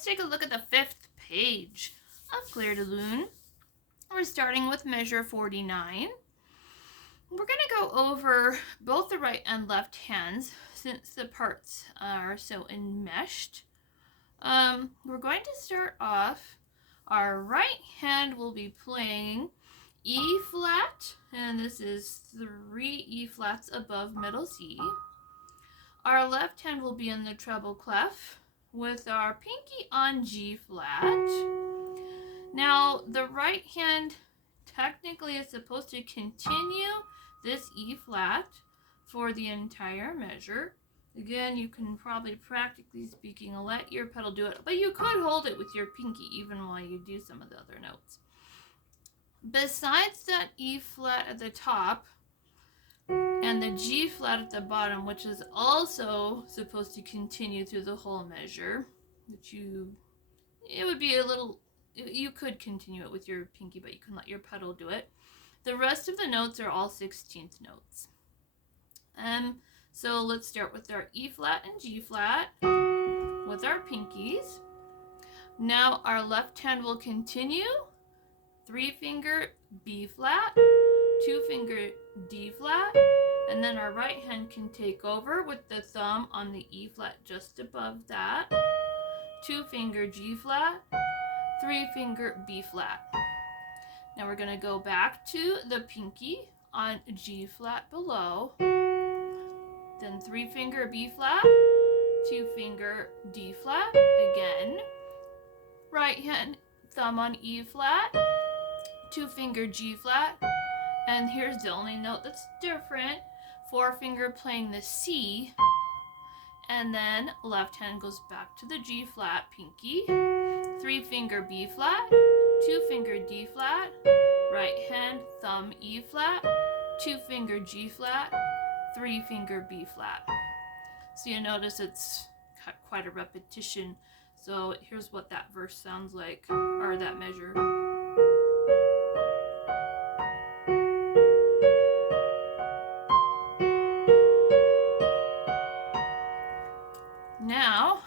let's take a look at the 5th page of Clair de Lune. We're starting with measure 49. We're going to go over both the right and left hands since the parts are so enmeshed. We're going to start off. Our right hand will be playing E flat, and this is 3 E flats above middle C. Our left hand will be in the treble clef with our pinky on G flat. Now the right hand technically is supposed to continue this E flat for the entire measure. Again, you can probably, practically speaking, let your pedal do it, but you could hold it with your pinky even while you do some of the other notes. Besides that E flat at the top and the G flat at the bottom, which is also supposed to continue through the whole measure, it would be a little, you could continue it with your pinky, but you can let your pedal do it. The rest of the notes are all 16th notes. So let's start with our E flat and G flat with our pinkies. Now our left hand will continue 3-finger B flat, 2-finger D flat, and then our right hand can take over with the thumb on the E flat just above that, 2-finger G flat, 3-finger B flat. Now we're going to go back to the pinky on G flat below, then 3-finger B flat, 2-finger D flat again, right hand thumb on E flat, 2-finger G flat, and here's the only note that's different, 4-finger playing the C, and then left hand goes back to the G flat pinky, 3-finger B flat, 2-finger D flat, right hand thumb E flat, 2-finger G flat, 3-finger B flat. So you notice it's quite a repetition. So here's what that verse sounds like, or that measure. Now,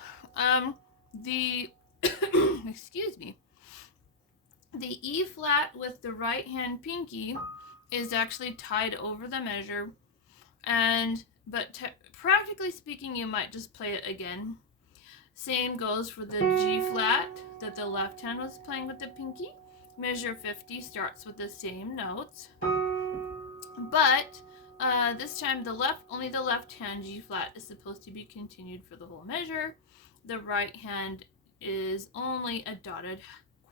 excuse me, the E flat with the right hand pinky is actually tied over the measure, but practically speaking, you might just play it again. Same goes for the G flat that the left hand was playing with the pinky. Measure 50 starts with the same notes, but this time only the left hand G flat is supposed to be continued for the whole measure. The right hand is only a dotted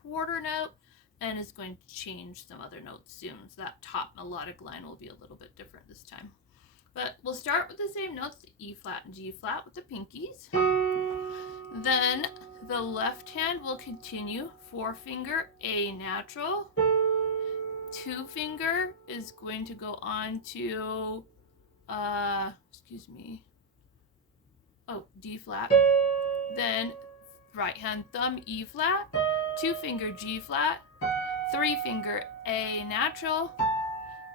quarter note and is going to change some other notes soon. So that top melodic line will be a little bit different this time. But we'll start with the same notes, the E flat and G flat with the pinkies. Then the left hand will continue 4-finger A natural. 2-finger is going to go on to, D flat. Then right hand thumb E flat, 2-finger G flat, 3-finger A natural.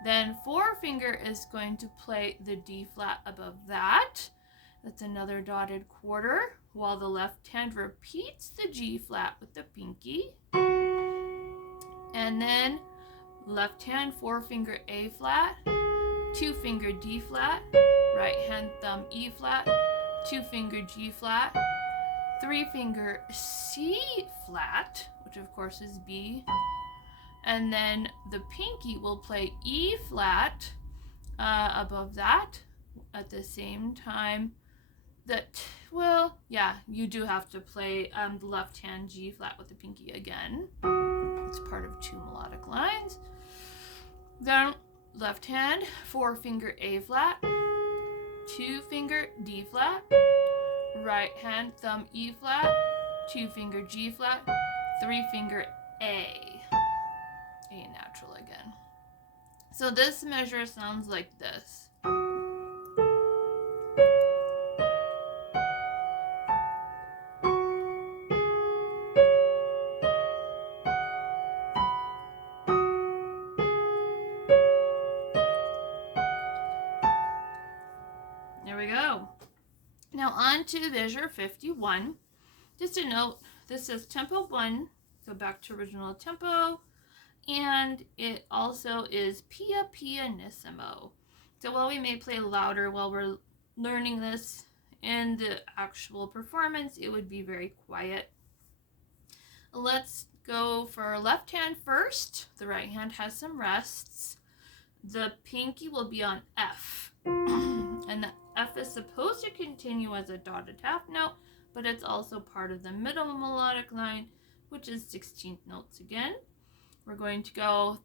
Then 4-finger is going to play the D flat above that. That's another dotted quarter, while the left hand repeats the G flat with the pinky. And then left hand 4-finger A flat, 2-finger D flat, right hand thumb E flat, 2-finger G flat, 3-finger C flat, which of course is B, and then the pinky will play E flat above that at the same time. You do have to play the left hand G flat with the pinky again. It's part of 2 melodic lines. Then left hand 4-finger A flat, 2-finger D flat, right hand thumb E flat, 2-finger G flat, 3-finger A natural again. So this measure sounds like this. There we go. Now on to measure 51. Just a note this is tempo 1, so back to original tempo, and it also is Pia pianissimo. So while we may play louder while we're learning this, in the actual performance, it would be very quiet. Let's go for left hand first. The right hand has some rests. The pinky will be on F. And the F is supposed to continue as a dotted half note, but it's also part of the middle melodic line, which is 16th notes again. We're going to go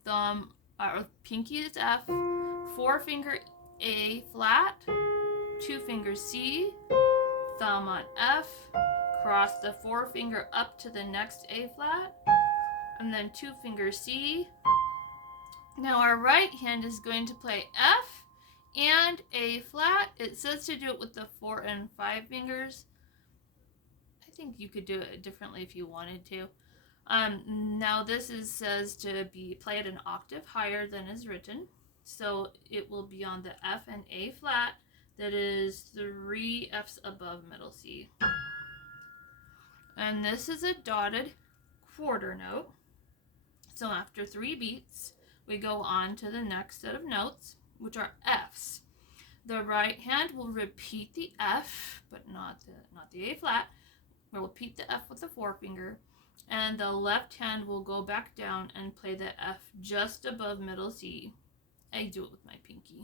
pinky is F, 4-finger A flat, 2-finger C, thumb on F, cross the 4-finger up to the next A flat, and then 2-finger C. Now our right hand is going to play F and A flat. It says to do it with the 4 and 5 fingers. I think you could do it differently if you wanted to. Now this says to play it an octave higher than is written. So it will be on the F and A flat. That is 3 Fs above middle C. And this is a dotted quarter note. So after 3 beats, we go on to the next set of notes, which are Fs. The right hand will repeat the F, but not the A flat. We'll repeat the F with the 4-finger, and the left hand will go back down and play the F just above middle C. I do it with my pinky.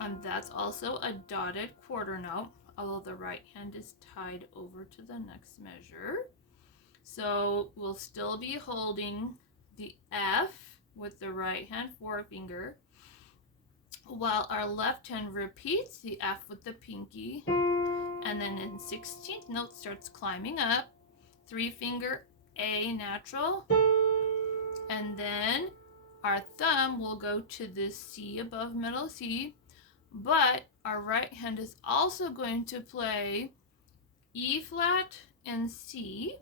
And that's also a dotted quarter note, although the right hand is tied over to the next measure. So we'll still be holding the F with the right hand 4-finger, while our left hand repeats the F with the pinky, and then in 16th note starts climbing up, 3-finger A natural, and then our thumb will go to the C above middle C, but our right hand is also going to play E flat and C.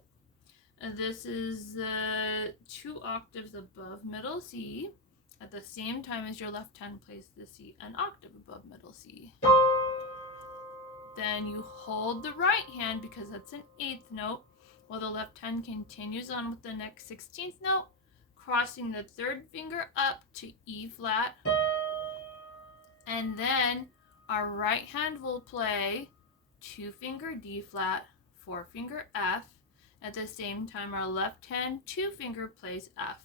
This is 2 octaves above middle C, at the same time as your left hand plays the C an octave above middle C. Then you hold the right hand because that's an 8th note, while the left hand continues on with the next 16th note, crossing the 3rd finger up to E flat. And then our right hand will play 2-finger D flat, 4-finger F. At the same time, our left hand 2-finger plays F.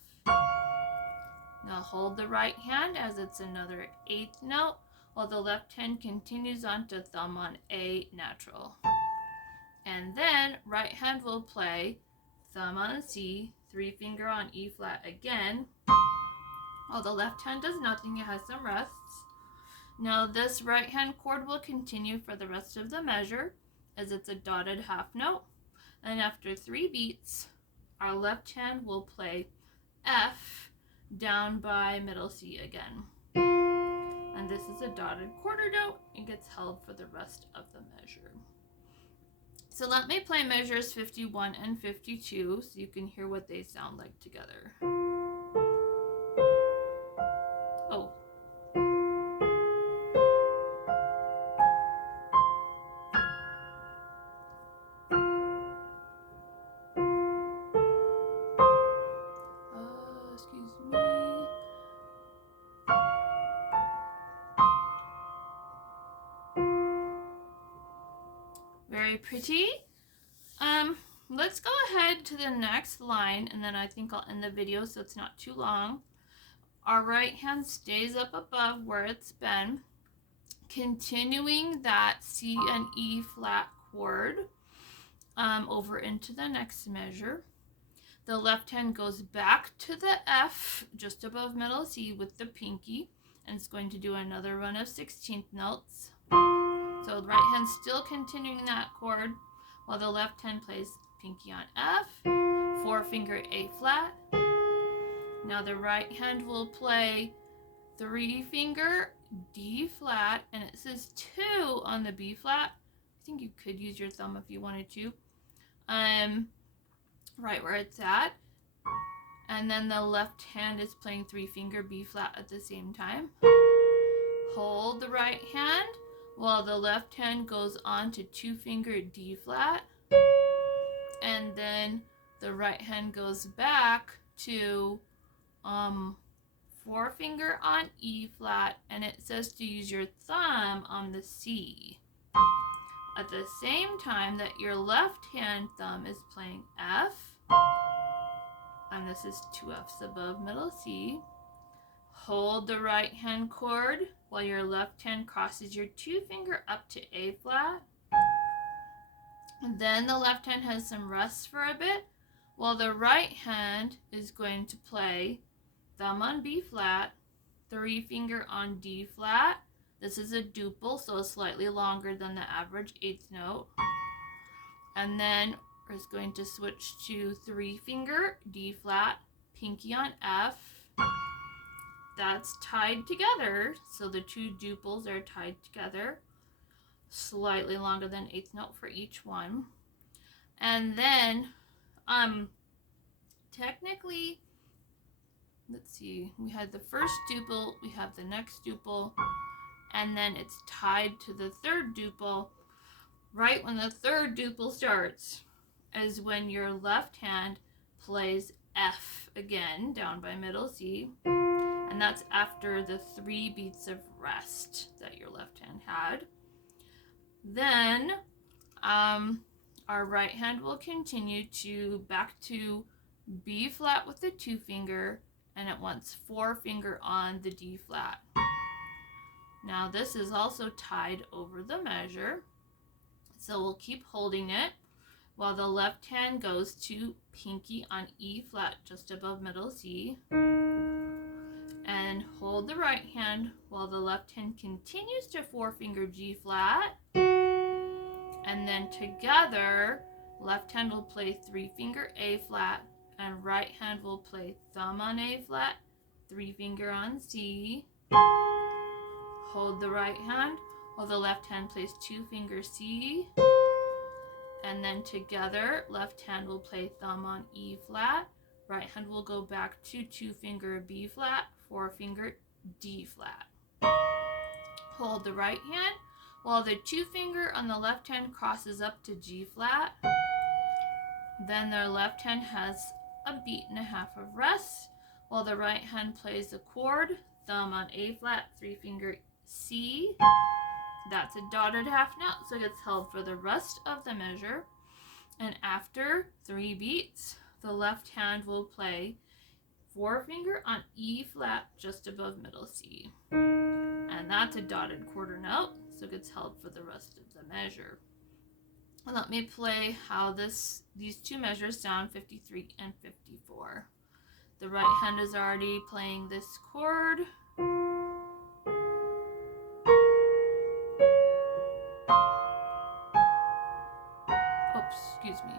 Now hold the right hand as it's another 8th note, while the left hand continues on to thumb on A natural. And then right hand will play thumb on C, 3-finger on E flat again, while the left hand does nothing, it has some rests. Now this right hand chord will continue for the rest of the measure, as it's a dotted half note. And after 3 beats, our left hand will play F down by middle C again. And this is a dotted quarter note. It gets held for the rest of the measure. So let me play measures 51 and 52 so you can hear what they sound like together. Oh. Excuse me. Very pretty. Let's go ahead to the next line, and then I think I'll end the video so it's not too long. Our right hand stays up above where it's been, continuing that C and E flat chord over into the next measure. The left hand goes back to the F just above middle C with the pinky, and it's going to do another run of 16th notes. So the right hand's still continuing that chord, while the left hand plays pinky on F, 4-finger A flat. Now the right hand will play 3-finger D flat, and it says 2 on the B flat. I think you could use your thumb if you wanted to. Right where it's at. And then the left hand is playing 3-finger B flat at the same time. Hold the right hand while the left hand goes on to 2-finger D flat. and then the right hand goes back to forefinger on E flat, and it says to use your thumb on the C. At the same time that your left hand thumb is playing F, and this is 2 F's above middle C. Hold the right hand chord while your left hand crosses your 2 finger up to A flat. And then the left hand has some rest for a bit, while the right hand is going to play thumb on B flat, 3 finger on D flat. This is a duple, so slightly longer than the average 8th note. And then we're going to switch to 3 finger D flat, pinky on F. That's tied together, so the 2 duples are tied together, slightly longer than 8th note for each one. And then technically, let's see, we had the first duple, we have the next duple, and then it's tied to the third duple. Right when the third duple starts is when your left hand plays F again down by middle C, and that's after the 3 beats of rest that your left hand had. Then our right hand will continue to back to B flat with the 2 finger, and it wants 4 finger on the D flat. Now this is also tied over the measure, so we'll keep holding it while the left hand goes to pinky on E flat just above middle C, and hold the right hand while the left hand continues to 4 finger G flat, and then together left hand will play 3 finger A flat, and right hand will play thumb on A flat, 3 finger on C. Hold the right hand while the left hand plays 2 finger C, and then together left hand will play thumb on E flat, right hand will go back to 2 finger B flat, 4 finger D flat. Hold the right hand while the 2 finger on the left hand crosses up to G flat. Then their left hand has a beat and a half of rest, while the right hand plays the chord, thumb on A flat, 3 finger C. That's a dotted half note, so it gets held for the rest of the measure. And after 3 beats, the left hand will play 4 finger on E flat just above middle C. And that's a dotted quarter note, so it gets held for the rest of the measure. Let me play how these 2 measures sound, 53 and 54. The right hand is already playing this chord. Oops, excuse me.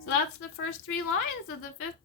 So that's the first 3 lines of the 5th